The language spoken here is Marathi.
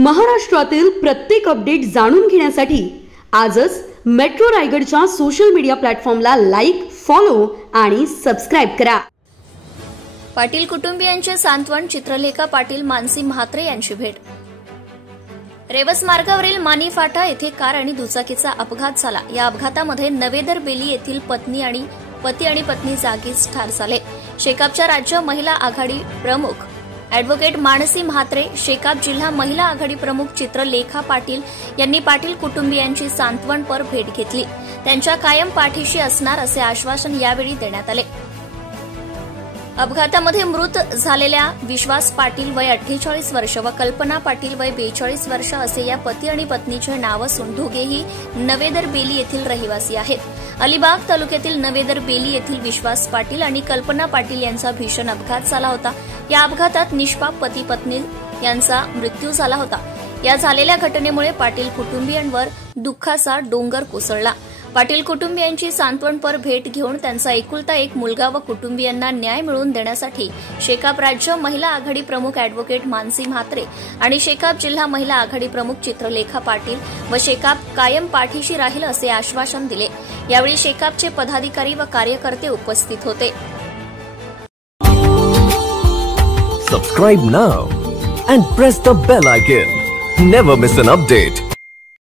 महाराष्ट्रातील प्रत्येक अपडेट जाणून घेण्यासाठी आजच मेट्रो रायगडच्या सोशल मीडिया प्लॅटफॉर्मला लाईक, फॉलो आणि सबस्क्राइब करा। पाटील कुटुंबियांचे सांत्वन, चित्रलेखा पाटील, मानसी म्हात्रे यांची भेट। रेवस मार्गावरील मानी फाटा येथे कार आणि दुचाकीचा अपघात झाला। या अपघातामध्ये नवेदर बेली येथील पती आणि पत्नी जागीच ठार झाले। शेकापच्या राज्य महिला आघाडी प्रमुख ॲडव्होकेट मानसी म्हात्रे, शेकाप जिल्हा महिला आघाडी प्रमुख चित्रलेखा पाटील यांनी पाटील कुटुंबियांची सांत्वनपर भेट घेतली। त्यांच्या कायम पाठीशी असणार असे आश्वासन यावेळी देण्यात आले। अपघातामध्ये मृत झालेल्या विश्वास पाटील वय 48 वर्ष व कल्पना पाटील वय 42 वर्ष असे या पती आणि पत्नीचे नाव असून दोघेही नवेदर बेली येथील रहिवासी आहेत। अलिबाग तालुक्यातील नवेदर बेली येथील विश्वास पाटील आणि कल्पना पाटील यांचा भीषण अपघात झाला होता। या अपघातात निष्पाप पती पत्नी यांचा मृत्यू झाला होता। या झालेल्या घटनेमुळे पाटील कुटुंबियांवर दुःखाचा डोंगर कोसळला। पाटील कुटुंबियांची सांत्वनपर भेट घेऊन त्यांचा एकुलता एक मुलगा व कुटुंबियांना न्याय मिळवून देण्यासाठी शेकाप राज्य महिला आघाडी प्रमुख ॲडव्होकेट मानसी म्हात्रे आणि शेकाप जिल्हा महिला आघाडी प्रमुख चित्रलेखा पाटील व शेकाप कायम पाठीशी राहील असे आश्वासन दिले। यावेळी शेकापचे पदाधिकारी व कार्यकर्ते उपस्थित होते। Subscribe now and press the bell icon. Never miss an update.